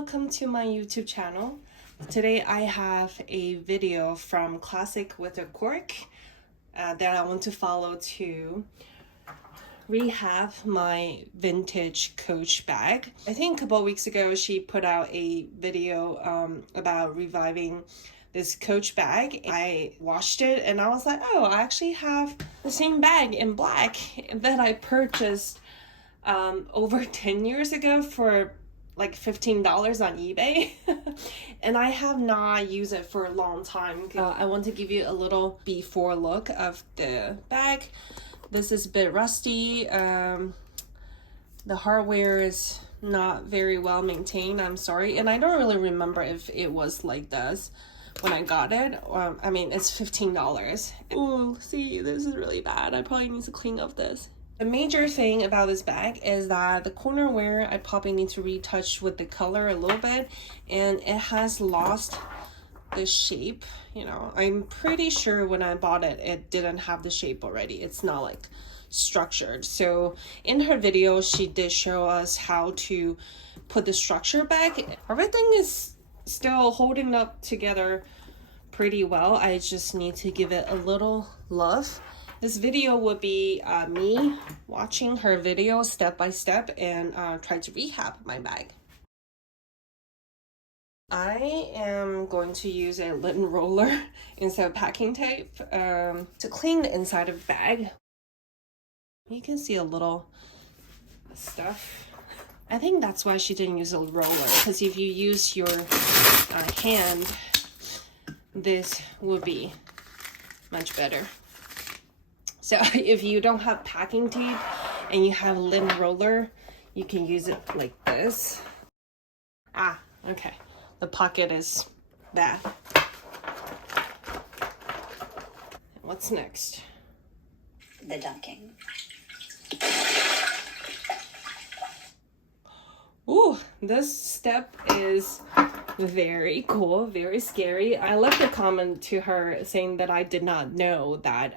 welcome to my YouTube channel. Today I have a video from Classic with a Cork that I want to follow to rehab my vintage Coach bag. I think a couple of weeks ago she put out a video about reviving this Coach bag. I washed it and I was like, oh, I actually have the same bag in black that I purchased over 10 years ago for like $15 on eBay. And I have not used it for a long time. I want to give you a little before look of the bag. This is a bit rusty. The hardware is not very well maintained, I'm sorry, and I don't really remember if it was like this when I got it. I mean, it's $15. Oh, see, this is really bad. I probably need to clean up this. The major thing about this bag is that the corner wear I probably need to retouch with the color a little bit, and it has lost the shape. You know, I'm pretty sure when I bought it, it didn't have the shape already. It's not like structured. So in her video, she did show us how to put the structure back. Everything is still holding up together pretty well. I just need to give it a little love. This video would be me watching her video step by step and try to rehab my bag. I am going to use a lint roller instead of packing tape to clean the inside of the bag. You can see a little stuff. I think that's why she didn't use a roller, because if you use your hand, this would be much better. So if you don't have packing tape and you have a lint roller, you can use it like this. Ah, okay. The pocket is bad. What's next? The dunking. Ooh, this step is very cool, very scary. I left a comment to her saying that I did not know that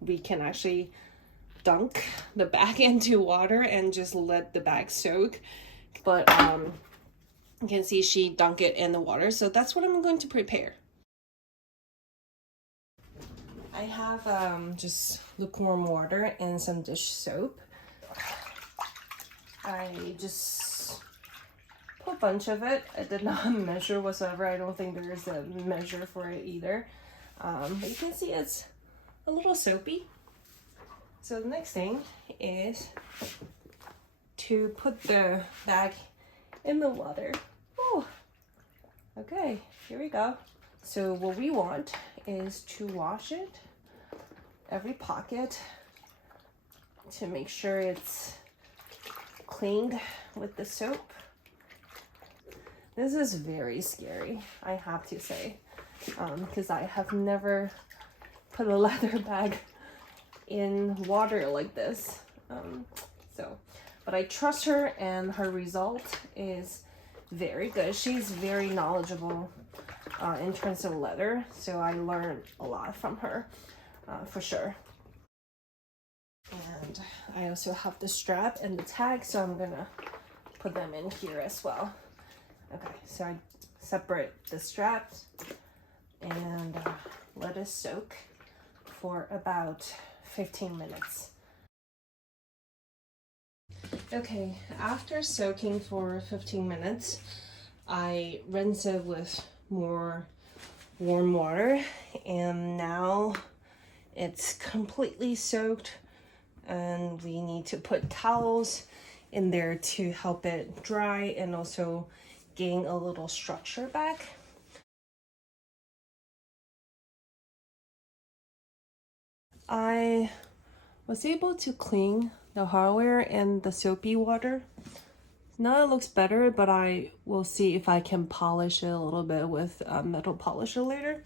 we can actually dunk the bag into water and just let the bag soak. But you can see she dunked it in the water, so that's what I'm going to prepare. I have just lukewarm water and some dish soap. I just put a bunch of it. I did not measure whatsoever. I don't think there is a measure for it either. But you can see it's a little soapy. So the next thing is to put the bag in the water. Oh, okay, here we go. So what we want is to wash it, every pocket, to make sure it's cleaned with the soap. This is very scary, I have to say, because I have never put a leather bag in water like this. But I trust her, and her result is very good. She's very knowledgeable in terms of leather, so I learned a lot from her for sure. And I also have the strap and the tag, so I'm gonna put them in here as well. Okay, so I separate the straps and let it soak for about 15 minutes. Okay, after soaking for 15 minutes, I rinse it with more warm water, and now it's completely soaked, and we need to put towels in there to help it dry and also gain a little structure back. I was able to clean the hardware and the soapy water. Now it looks better, but I will see if I can polish it a little bit with a metal polisher later.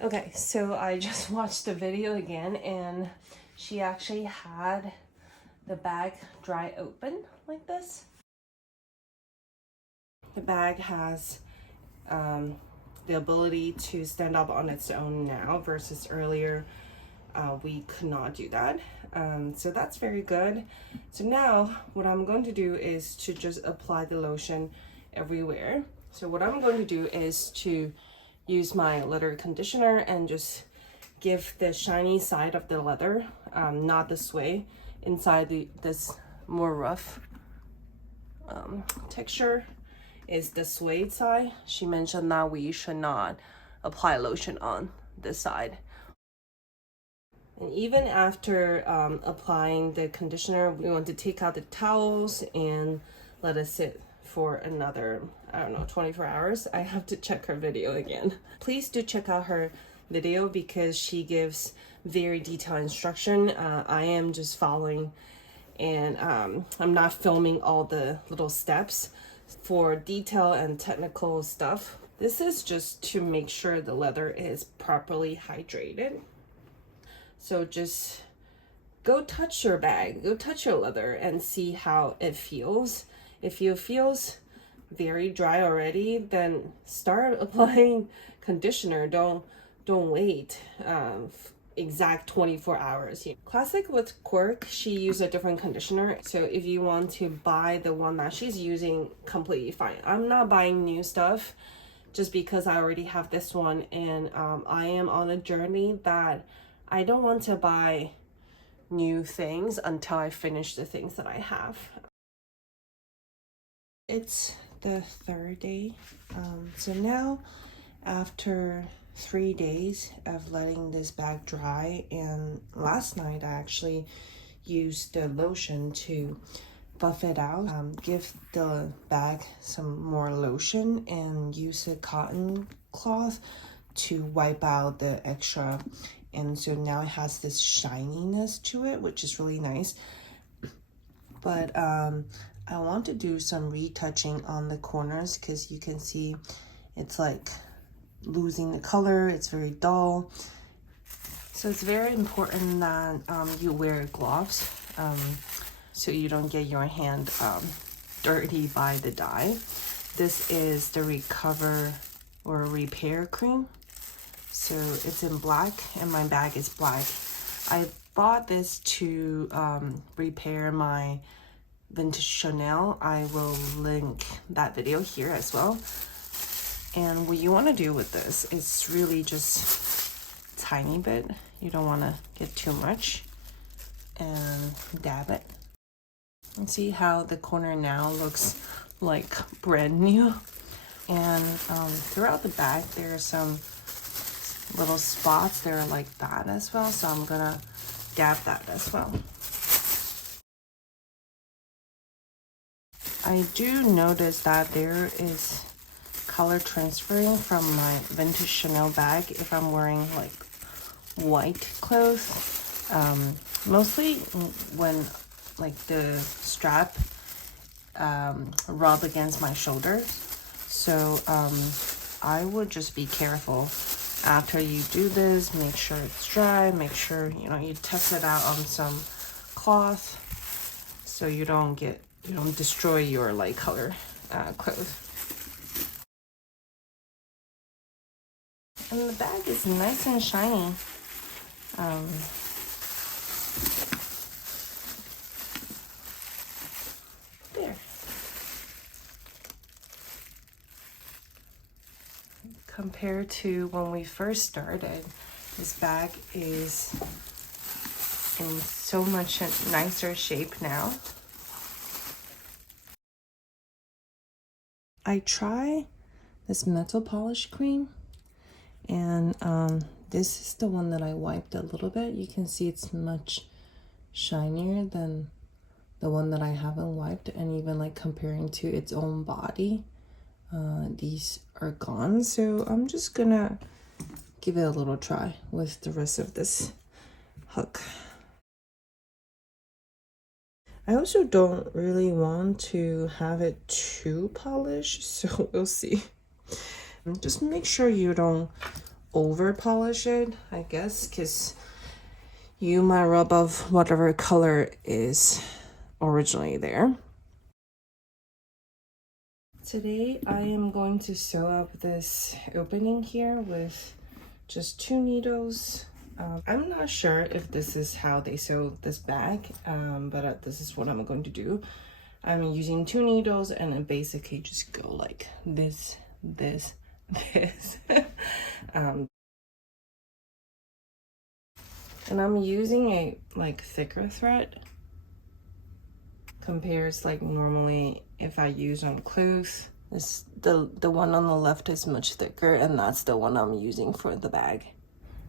Okay, so I just watched the video again, and she actually had the bag dry open like this. The bag has the ability to stand up on its own now versus earlier we could not do that. So that's very good. So now what I'm going to do is to just apply the lotion everywhere. So what I'm going to do is to use my leather conditioner and just give the shiny side of the leather, not the suede, inside this more rough texture is the suede side. She mentioned that we should not apply lotion on this side. And even after applying the conditioner, we want to take out the towels and let it sit for another, I don't know, 24 hours. I have to check her video again. Please do check out her video because she gives very detailed instruction. I am just following, and I'm not filming all the little steps for detail and technical stuff. This is just to make sure the leather is properly hydrated. So just go touch your bag, go touch your leather and see how it feels. If it feels very dry already, then start applying conditioner. Don't wait exact 24 hours. Classic with Quirk, she used a different conditioner. So if you want to buy the one that she's using, completely fine. I'm not buying new stuff just because I already have this one, and I am on a journey that I don't want to buy new things until I finish the things that I have. It's the third day. So now after 3 days of letting this bag dry, and last night I actually used the lotion to buff it out, give the bag some more lotion, and use a cotton cloth to wipe out the extra. And so now it has this shininess to it, which is really nice. But I want to do some retouching on the corners because you can see it's like losing the color. It's very dull. So it's very important that you wear gloves so you don't get your hand dirty by the dye. This is the Recover or Repair Cream. So it's in black and my bag is black. I bought this to repair my vintage Chanel. I will link that video here as well. And what you want to do with this is really just tiny bit. You don't want to get too much, and dab it. And see how the corner now looks like brand new. And throughout the bag there are some little spots that are like that as well, so I'm gonna dab that as well. I do notice that there is color transferring from my vintage Chanel bag if I'm wearing like white clothes, mostly when like the strap rub against my shoulders. So I would just be careful after you do this. Make sure it's dry, make sure you test it out on some cloth so you don't destroy your light color clothes. And the bag is nice and shiny. There. Compared to when we first started, this bag is in so much nicer shape now. I try this metal polish cream, and this is the one that I wiped a little bit. You can see it's much shinier than the one that I haven't wiped, and even like comparing to its own body, these are gone. So I'm just gonna give it a little try with the rest of this hook. I also don't really want to have it too polished, so we'll see. Just make sure you don't over polish it, I guess, because you might rub off whatever color is originally there. Today I am going to sew up this opening here with just 2 needles. I'm not sure if this is how they sew this bag, but this is what I'm going to do. I'm using 2 needles and then basically just go like this. And I'm using a like thicker thread compares like normally if I use on clothes. This the one on the left is much thicker, and that's the one I'm using for the bag.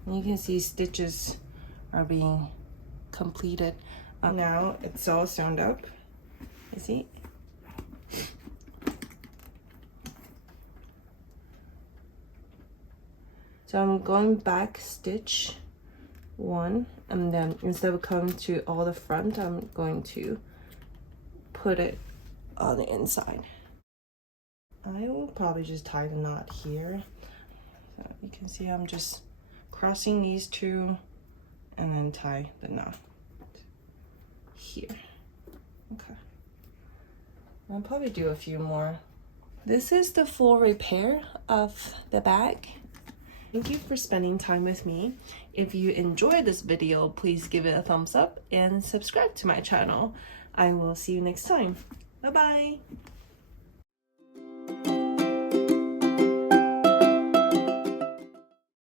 And you can see stitches are being completed. Now it's all sewn up. You see? So I'm going back stitch 1, and then instead of coming to all the front, I'm going to put it on the inside. I will probably just tie the knot here. So you can see I'm just crossing these 2 and then tie the knot here. Okay. I'll probably do a few more. This is the full repair of the bag. Thank you for spending time with me. If you enjoyed this video, please give it a thumbs up and subscribe to my channel. I will see you next time. Bye-bye.